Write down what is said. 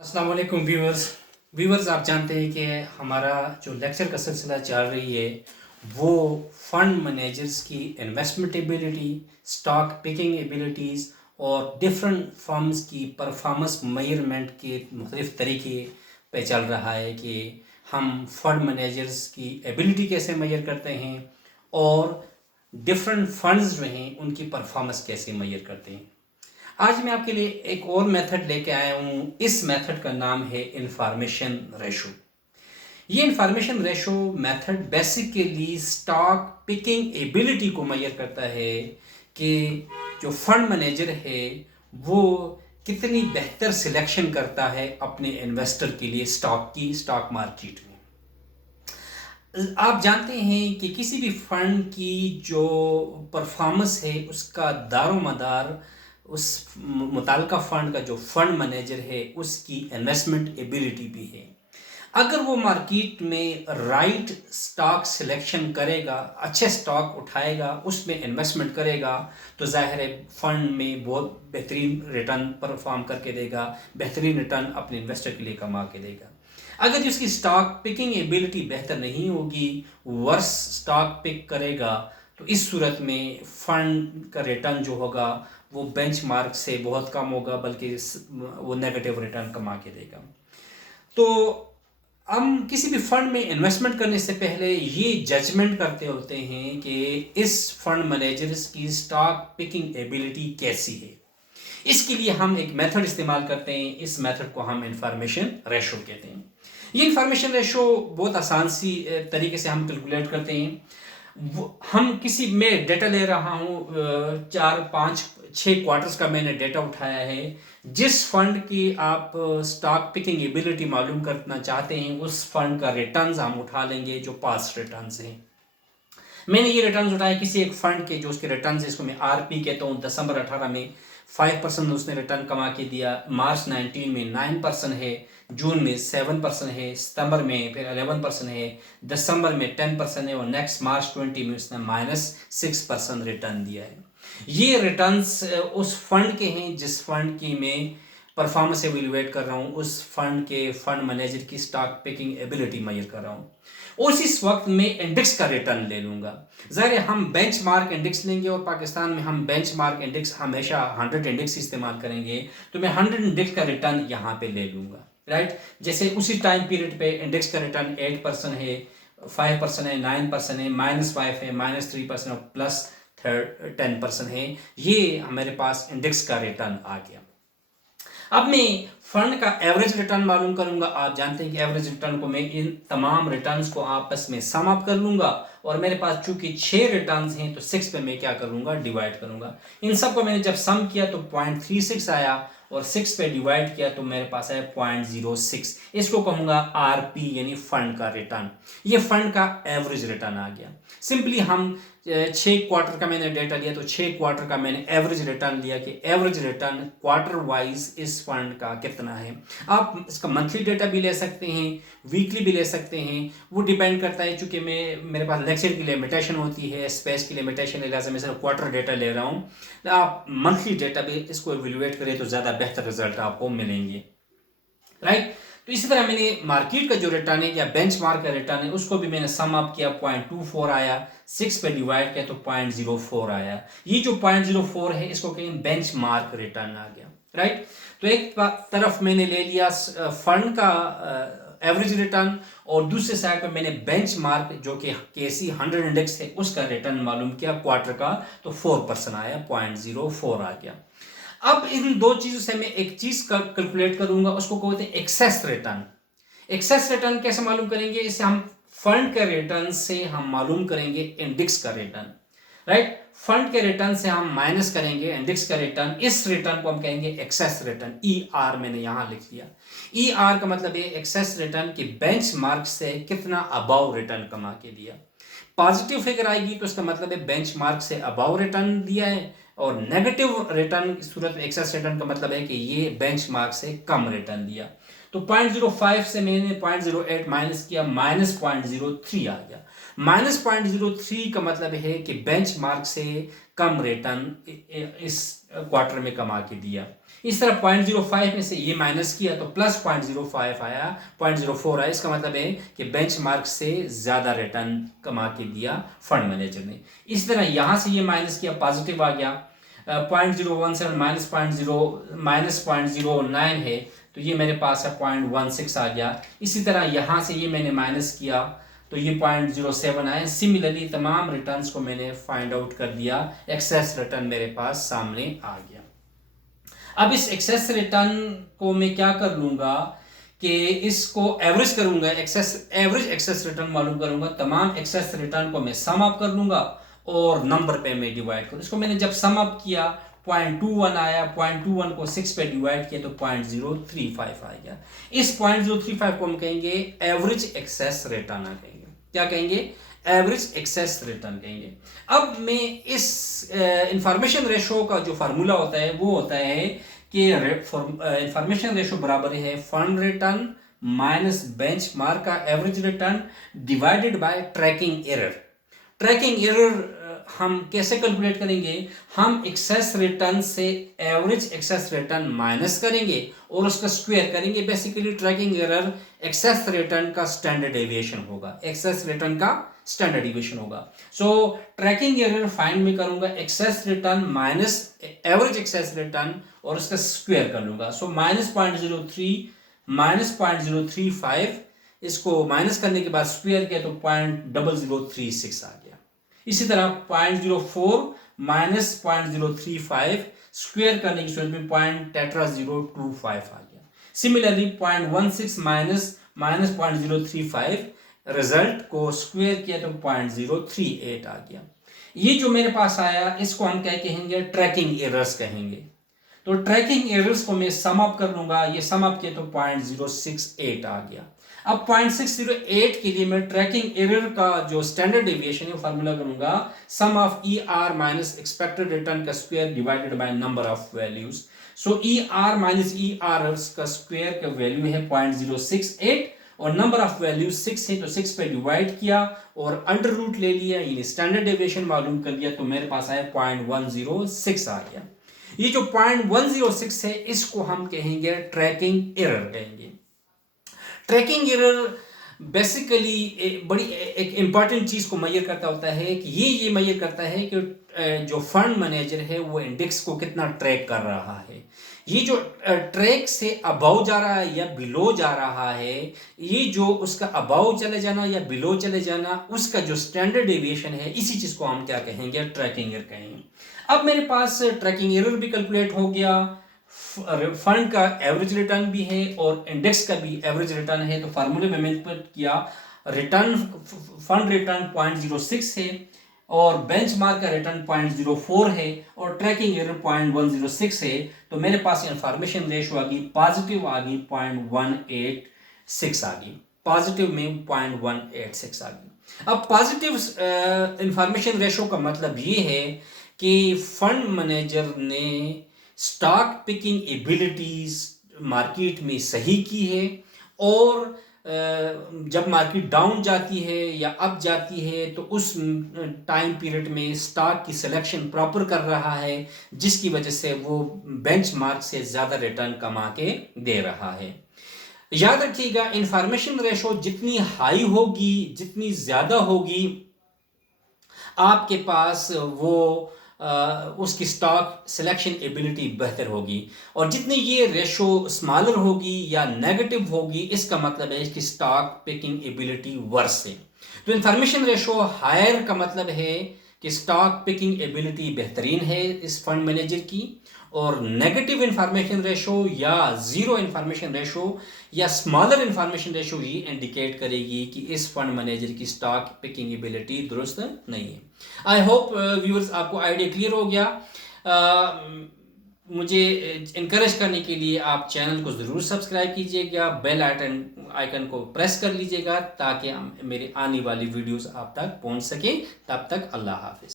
अस्सलाम वालेकुम व्यूवर्स आप जानते हैं कि हमारा जो लेक्चर का सिलसिला चल रही है वो फंड मैनेजर्स की investment ability, stock picking abilities और डिफरेंट फर्म्स की परफॉर्मेंस मेजरमेंट के मुख्तलिफ तरीके पे चल रहा है कि हम फंड मैनेजर्स की एबिलिटी कैसे मेजर करते हैं और डिफरेंट फंड्स जो हैं उनकी परफॉर्मेंस कैसे मेजर करते हैं। आज मैं आपके लिए एक और मेथड लेके आया हूँ। इस मेथड का नाम है इंफॉर्मेशन रेशो। ये information ratio method basically stock picking ability को मेजर करता है कि जो फंड मैनेजर है वो कितनी बेहतर सिलेक्शन करता है अपने इन्वेस्टर के लिए स्टॉक मार्केट में। आप जानते हैं कि किसी भी फंड की जो परफॉर्मेंस है उसका दारोमदार उस मुताल्लिका फंड का जो फंड मैनेजर है उसकी इन्वेस्टमेंट एबिलिटी भी है। अगर वो मार्केट में राइट स्टॉक सिलेक्शन करेगा, अच्छे स्टॉक उठाएगा, उसमें इन्वेस्टमेंट करेगा तो जाहिर है फंड में बहुत बेहतरीन रिटर्न परफॉर्म करके देगा, बेहतरीन रिटर्न अपने इन्वेस्टर के लिए कमा के देगा। अगर उसकी स्टॉक पिकिंग एबिलिटी बेहतर नहीं होगी, वर्स स्टॉक पिक करेगा, तो इस सूरत में फंड का रिटर्न जो होगा वो बेंचमार्क से बहुत कम होगा, बल्कि वो नेगेटिव रिटर्न कमा के देगा। तो हम किसी भी फंड में इन्वेस्टमेंट करने से पहले ये जजमेंट करते होते हैं कि इस फंड मैनेजर्स की स्टॉक पिकिंग एबिलिटी कैसी है। इसके लिए हम एक मेथड इस्तेमाल करते हैं। इस मेथड को हम इंफॉर्मेशन रेशो कहते हैं। ये इंफॉर्मेशन रेशो बहुत आसान सी तरीके से हम कैलकुलेट करते हैं। हम किसी में डेटा ले रहा हूँ, 4 5 6 क्वार्टर्स का मैंने डेटा उठाया है। जिस फंड की आप स्टॉक पिकिंग एबिलिटी मालूम करना चाहते हैं उस फंड का रिटर्न्स हम उठा लेंगे जो पास्ट रिटर्न्स हैं। मैंने ये रिटर्न्स उठाए किसी एक फंड के, जो उसके रिटर्न्स है, इसको मैं आरपी कहता हूँ। दिसंबर 18 में 5% उसने रिटर्न कमा के दिया, मार्च 19 में 9% है, जून में 7% है, सितंबर में फिर 11% है, दिसंबर में 10% है और नेक्स्ट मार्च 20 में उसने -6% रिटर्न दिया है। ये रिटर्न्स उस फंड के हैं जिस फंड की मैं परफॉर्मेंस एवेलुएट कर रहा हूँ, उस फंड के फंड मैनेजर की स्टॉक पिकिंग एबिलिटी मेजर कर रहा हूँ। उस वक्त मैं इंडेक्स का रिटर्न ले लूँगा। ज़ाहिर हम बेंचमार्क इंडेक्स लेंगे और पाकिस्तान में हम बेंचमार्क इंडेक्स हमेशा 100 इंडेक्स इस्तेमाल करेंगे, तो मैं 100 इंडेक्स का रिटर्न यहाँ पे ले लूँगा। राइट, जैसे उसी टाइम पीरियड पे इंडेक्स का रिटर्न 8% है, 5% है, 9% है, -5 है, -3% और +10% है। ये हमारे पास इंडेक्स का रिटर्न आ गया। अब मैं फंड का एवरेज रिटर्न मालूम करूंगा। आप जानते हैं कि एवरेज रिटर्न को मैं इन तमाम रिटर्न्स को आपस में सम अप कर लूंगा और मेरे पास चूंकि 6 रिटर्न्स हैं तो 6 पे मैं क्या करूंगा, डिवाइड करूंगा। इन सब को मैंने जब सम किया तो 0.36 आया और 6 पे डिवाइड किया तो मेरे पास आया 0.06। इसको कहूंगा आरपी यानी फंड का रिटर्न। ये फंड का एवरेज रिटर्न आ गया। सिंपली हम 6 क्वार्टर का मैंने डेटा लिया तो 6 क्वार्टर का मैंने एवरेज रिटर्न लिया कि एवरेज रिटर्न क्वार्टर वाइज इस फंड का कितना है। आप इसका मंथली डेटा भी ले सकते हैं, वीकली भी ले सकते हैं, वो डिपेंड करता है। चूंकि मेरे पास लेक्चर की लिमिटेशन होती है, स्पेस की लिमिटेशन है, लिहाजा मैं सिर्फ क्वार्टर डेटा ले रहा हूँ। आप मंथली डेटा भी इसको एवेल्युएट करें तो ज़्यादा बेहतर रिजल्ट आपको मिलेंगे। राइट, तो इसी तरह मैंने मार्केट का जो रिटर्न है या बेंचमार्क का रिटर्न है उसको भी मैंने सम अप किया, 0.24 आया, 6 पे डिवाइड किया तो 0.04 आया। ये जो 0.04 है इसको कहें बेंचमार्क रिटर्न आ गया। राइट, तो एक तरफ मैंने ले लिया फंड का एवरेज रिटर्न और दूसरे साइड पर मैंने बेंचमार्क जो कि केसी 100 इंडेक्स है उसका रिटर्न मालूम किया क्वार्टर का, तो 4% आया, 0.04 आ गया। अब इन दो चीजों से मैं एक चीज कैलकुलेट करूंगा, उसको कहते हैं एक्सेस रिटर्न। एक्सेस रिटर्न कैसे मालूम करेंगे? इसे हम फंड के रिटर्न से हम मालूम करेंगे इंडेक्स का रिटर्न। राइट, फंड के रिटर्न से हम माइनस करेंगे इंडेक्स का रिटर्न। इस रिटर्न को हम कहेंगे एक्सेस रिटर्न। ई आर मैंने यहां लिख दिया। ई आर का मतलब है एक्सेस रिटर्न की बेंचमार्क से कितना अबव रिटर्न कमा के दिया। पॉजिटिव फिगर आएगी तो इसका मतलब है बेंचमार्क से अबव रिटर्न दिया है, और नेगेटिव रिटर्न की सूरत में एक्सेस रिटर्न का मतलब है कि ये बेंचमार्क से कम रिटर्न दिया। तो 0.05 से मैंने 0.08 माइनस किया, -0.03 आ गया। -0.03 का मतलब है कि बेंचमार्क से कम रिटर्न इस क्वार्टर में कमा के दिया। इस तरह 0.05 में से ये माइनस किया तो प्लस 0.05 आया, 0.04 आया। इसका मतलब है कि बेंचमार्क से ज़्यादा रिटर्न कमा के दिया फंड मैनेजर ने। इस तरह यहाँ से ये माइनस किया, पॉजिटिव आ गया। 0.017 माइनस 0.09 है तो ये मेरे पास है 0.16 आ गया। इसी तरह यहाँ से ये मैंने माइनस किया तो ये 0.07 आए। सिमिलरली तमाम रिटर्न्स को मैंने फाइंड आउट कर दिया, एक्सेस रिटर्न मेरे पास सामने आ गया। अब इस एक्सेस रिटर्न को मैं क्या कर लूँगा कि इसको एवरेज करूँगा, एवरेज एक्सेस रिटर्न मालूम करूँगा। तमाम एक्सेस रिटर्न को मैं सम अप कर लूँगा और नंबर पे मैं डिवाइड करूँ। इसको मैंने जब सम अप किया 0.21 आया, 0.21 को 6 पे डिवाइड किया तो 0.035 आ गया। इस 0.035 को हम कहेंगे एवरेज एक्सेस रिटर्न कहेंगे। क्या कहेंगे? एवरेज एक्सेस रिटर्न कहेंगे। अब मैं इस इंफॉर्मेशन रेशो का जो फार्मूला होता है वो होता है कि इंफॉर्मेशन रेशो बराबर है फंड रिटर्न माइनस बेंचमार्क का average return divided by tracking error. Tracking error हम कैसे कैलकुलेट करेंगे? हम एक्सेस रिटर्न से एवरेज एक्सेस रिटर्न माइनस करेंगे और उसका स्क्वायर करेंगे। Basically tracking error excess return का स्टैंडर्ड डेविएशन होगा, एक्सेस रिटर्न का स्टैंडर्ड डेविएशन होगा। सो ट्रैकिंग एरर फाइंड में करूंगा excess return minus average excess return और उसका स्क्वायर कर लूंगा। सो -0.03 -0.035 इसको माइनस करने के बाद स्क्वायर किया तो 0.0036 आ गया। इसी तरह 0.04 माइनस 0.035 स्क्वायर करने की सूरत में 0.025 आ गया। सिमिलरली 0.16 माइनस 0.035 रिजल्ट को स्क्वायर किया तो 0.038 आ गया। ये जो मेरे पास आया इसको हम क्या कहेंगे? ट्रैकिंग एरर्स कहेंगे। तो ट्रैकिंग एरर्स को मैं सम अप कर लूंगा, ये सम अप किया तो 0.068 आ गया। अब 0.608 के लिए मैं ट्रैकिंग एरर का जो स्टैंडर्ड डेविएशन है फार्मूला करूंगा sum of E R minus expected return का square divided by number of values. So E R minus E R का स्क्वायर का वैल्यू है 0.068 और नंबर ऑफ वैल्यूज 6 है तो 6 पे डिवाइड किया और अंडर रूट ले लिया, यानी स्टैंडर्ड डेविएशन मालूम कर दिया तो मेरे पास आया 0.106 आ गया। ये जो 0.106 है इसको हम कहेंगे ट्रैकिंग एरर कहेंगे। ट्रैकिंग एरर बेसिकली बड़ी एक इंपॉर्टेंट चीज को मेजर करता होता है कि ये मेजर करता है कि जो फंड मैनेजर है वो इंडेक्स को कितना ट्रैक कर रहा है। ये जो ट्रैक से अबाव जा रहा है या बिलो जा रहा है, ये जो उसका अबाव चले जाना या बिलो चले जाना उसका जो स्टैंडर्ड डेविएशन है, इसी चीज को हम क्या कहेंगे? ट्रैकिंग एरर कहेंगे। अब मेरे पास ट्रैकिंग एरर भी कैलकुलेट हो गया, फंड का एवरेज रिटर्न भी है और इंडेक्स का भी एवरेज रिटर्न है। तो फार्मूले में मैंने पुट किया रिटर्न, फंड रिटर्न 0.06 है और बेंचमार्क का रिटर्न 0.04 है और ट्रैकिंग एरर 0.106 है। तो मेरे पास इंफॉर्मेशन रेशो आ गई पॉजिटिव आ गई 0.186 आ गई, पॉजिटिव में 0.186 आ गई। अब पॉजिटिव इंफॉर्मेशन रेशो का मतलब ये है कि फंड मैनेजर ने स्टॉक पिकिंग एबिलिटीज मार्केट में सही की है और जब मार्केट डाउन जाती है या अप जाती है तो उस टाइम पीरियड में स्टॉक की सिलेक्शन प्रॉपर कर रहा है, जिसकी वजह से वो बेंचमार्क से ज़्यादा रिटर्न कमा के दे रहा है। याद रखिएगा इंफॉर्मेशन रेशो जितनी हाई होगी, जितनी ज़्यादा होगी, आपके पास वो उसकी स्टॉक सिलेक्शन एबिलिटी बेहतर होगी और जितनी ये रेशो स्मॉलर होगी या नेगेटिव होगी इसका मतलब है कि स्टॉक पिकिंग एबिलिटी वर्स है। तो इंफॉर्मेशन रेशो हायर का मतलब है कि स्टॉक पिकिंग एबिलिटी बेहतरीन है इस फंड मैनेजर की, और नेगेटिव इंफॉर्मेशन रेशो या जीरो इंफॉर्मेशन रेशो या स्मॉलर इंफॉर्मेशन रेशो ही इंडिकेट करेगी कि इस फंड मैनेजर की स्टॉक पिकिंग एबिलिटी दुरुस्त नहीं है। आई होप व्यूअर्स आपको आइडिया क्लियर हो गया। मुझे इनकरेज करने के लिए आप चैनल को ज़रूर सब्सक्राइब कीजिएगा, बेल आइकन को प्रेस कर लीजिएगा ताकि मेरी आने वाली वीडियोस आप तक पहुंच सके। तब तक अल्लाह हाफिज़।